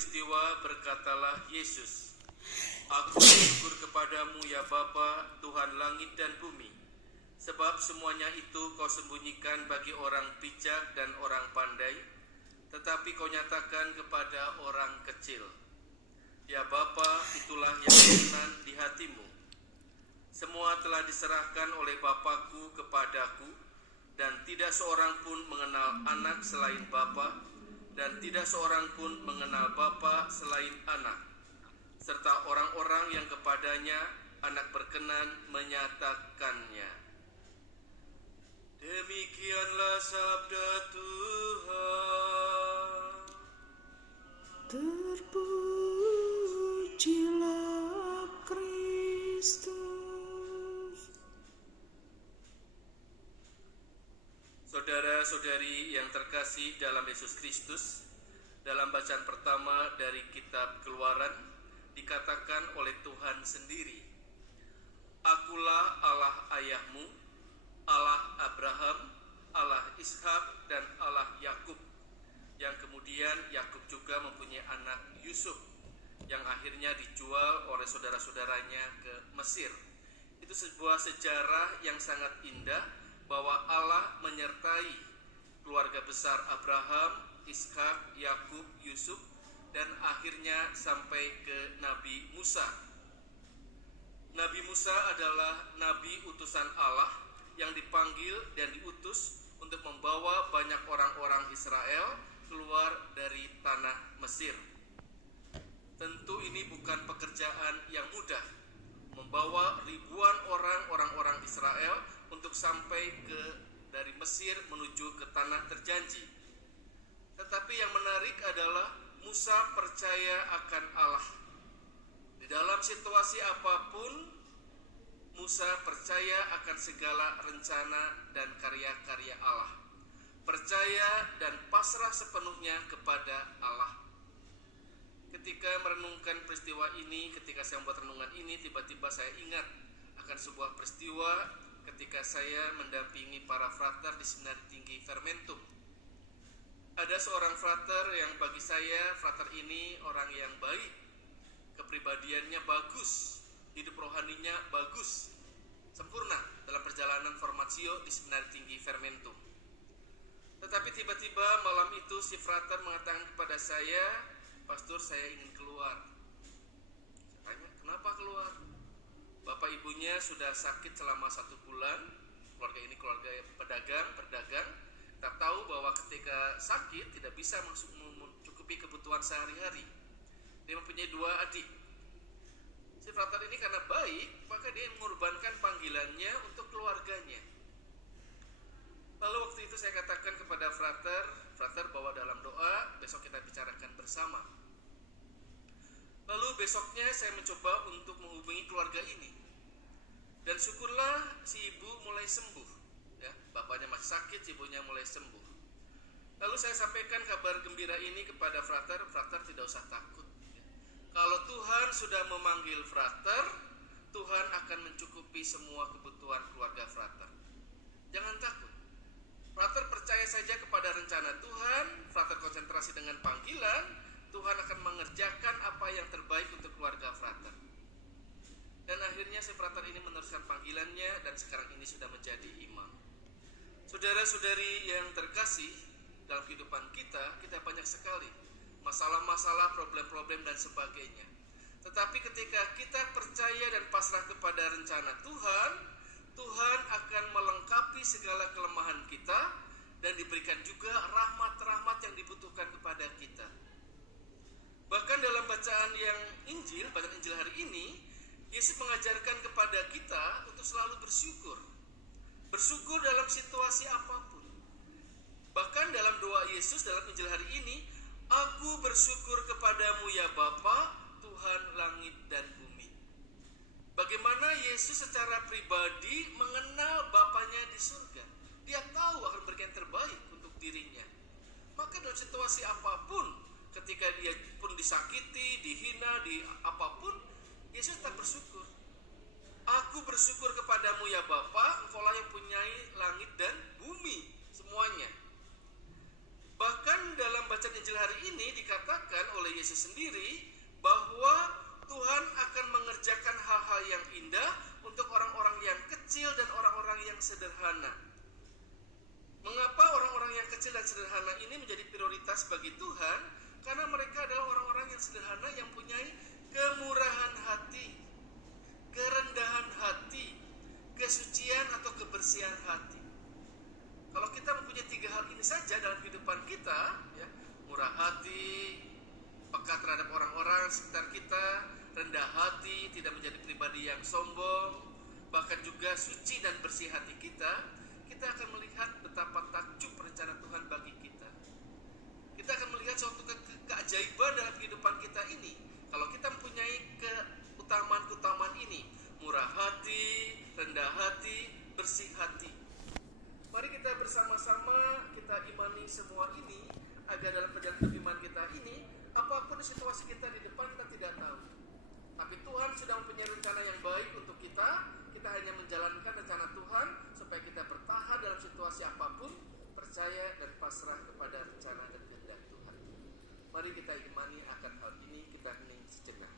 peristiwa berkatalah Yesus, "Aku bersyukur kepadamu ya Bapa, Tuhan langit dan bumi, sebab semuanya itu kau sembunyikan bagi orang bijak dan orang pandai, tetapi kau nyatakan kepada orang kecil. Ya Bapa, itulah yang berkenan di hatimu. Semua telah diserahkan oleh Bapakku kepadaku, dan tidak seorang pun mengenal anak selain Bapa, dan tidak seorang pun mengenal Bapa selain anak, serta orang-orang yang kepadanya anak berkenan menyatakannya." Demikianlah sabda Tuhan. Terpujilah Kristus. Saudara-saudari yang terkasih dalam Yesus Kristus, dalam bacaan pertama dari kitab Keluaran dikatakan oleh Tuhan sendiri, "Akulah Allah ayahmu, Allah Abraham, Allah Ishak, dan Allah Yakub." Yang kemudian Yakub juga mempunyai anak Yusuf, yang akhirnya dijual oleh saudara-saudaranya ke Mesir. Itu sebuah sejarah yang sangat indah, bahwa Allah menyertai keluarga besar Abraham, Ishak, Yakub, Yusuf, dan akhirnya sampai ke Nabi Musa. Nabi Musa adalah nabi utusan Allah yang dipanggil dan diutus untuk membawa banyak orang-orang Israel keluar dari tanah Mesir. Tentu ini bukan pekerjaan yang mudah, membawa ribuan orang-orang Israel untuk sampai dari Mesir menuju ke tanah terjanji. Tetapi yang menarik adalah Musa percaya akan Allah. Di dalam situasi apapun, Musa percaya akan segala rencana dan karya-karya Allah. Percaya dan pasrah sepenuhnya kepada Allah. Ketika merenungkan peristiwa ini, ketika saya membuat renungan ini, tiba-tiba saya ingat akan sebuah peristiwa ketika saya mendampingi para frater di Seminari Tinggi Fermentum. Ada seorang frater yang bagi saya, frater ini orang yang baik, kepribadiannya bagus, hidup rohaninya bagus, sempurna dalam perjalanan formatio di Seminari Tinggi Fermentum. Tetapi tiba-tiba malam itu si frater mengatakan kepada saya, "Pastor, saya ingin keluar." Saya tanya, "Kenapa keluar?" Bapak ibunya sudah sakit selama 1 bulan. Keluarga ini keluarga berdagang. Kita tahu bahwa ketika sakit tidak bisa mencukupi kebutuhan sehari-hari. Dia mempunyai 2 adik. Si frater ini karena baik, maka dia mengorbankan panggilannya untuk keluarganya. Lalu waktu itu saya katakan kepada frater bawa dalam doa, besok kita bicarakan bersama. Lalu besoknya saya mencoba untuk menghubungi keluarga ini. Dan syukurlah si ibu mulai sembuh. Ya, bapaknya masih sakit, ibunya mulai sembuh. Lalu saya sampaikan kabar gembira ini kepada frater tidak usah takut. Ya. Kalau Tuhan sudah memanggil frater, Tuhan akan mencukupi semua kebutuhan keluarga frater. Jangan takut. Frater percaya saja kepada rencana Tuhan, frater konsentrasi dengan panggilan, Tuhan akan mengerjakan apa yang terbaik untuk keluarga frater. Dan akhirnya si frater ini meneruskan panggilannya dan sekarang ini sudah menjadi imam. Saudara-saudari yang terkasih, dalam kehidupan kita banyak sekali masalah-masalah, problem-problem dan sebagainya. Tetapi ketika kita percaya dan pasrah kepada rencana Tuhan, Tuhan akan melengkapi segala kelemahan kita dan diberikan juga rahmat-rahmat yang dibutuhkan kepada kita. Bahkan dalam bacaan Injil hari ini, Yesus mengajarkan kepada kita untuk selalu bersyukur. Bersyukur dalam situasi apapun. Bahkan dalam doa Yesus dalam Injil hari ini, "Aku bersyukur kepadamu ya Bapa, Tuhan langit dan bumi." Bagaimana Yesus secara pribadi mengenal Bapanya di surga. Dia tahu akan berikan terbaik untuk dirinya. Maka dalam situasi apapun, ketika dia pun disakiti, dihina, di apapun, Yesus tetap bersyukur. "Aku bersyukur kepadamu ya Bapa, Engkaulah yang punyai langit dan bumi semuanya." Bahkan dalam bacaan Injil hari ini dikatakan oleh Yesus sendiri bahwa Tuhan akan mengerjakan hal-hal yang indah untuk orang-orang yang kecil dan orang-orang yang sederhana. Mengapa orang-orang yang kecil dan sederhana ini menjadi prioritas bagi Tuhan? Karena mereka adalah orang-orang yang sederhana yang punya kemurahan hati, kerendahan hati, kesucian atau kebersihan hati. Kalau kita mempunyai 3 hal ini saja dalam kehidupan kita, ya, murah hati, peka terhadap orang-orang sekitar kita, rendah hati, tidak menjadi pribadi yang sombong, bahkan juga suci dan bersih hati kita akan melihat betapa takjub rencana Tuhan bagi kita. Kita akan melihat suatu keajaiban dalam kehidupan kita ini. Kalau kita mempunyai keutamaan-keutamaan ini, murah hati, rendah hati, bersih hati. Mari kita bersama-sama kita imani semua ini, agar dalam perjalanan iman kita ini, apapun situasi kita di depan kita tidak tahu. Tapi Tuhan sudah mempunyai rencana yang baik untuk kita. Kita hanya menjalankan rencana Tuhan supaya kita bertahan dalam situasi apapun, percaya dan pasrah kepada rencana dan kehendak Tuhan. Mari kita imani akan hal ini, kita hening sejenak.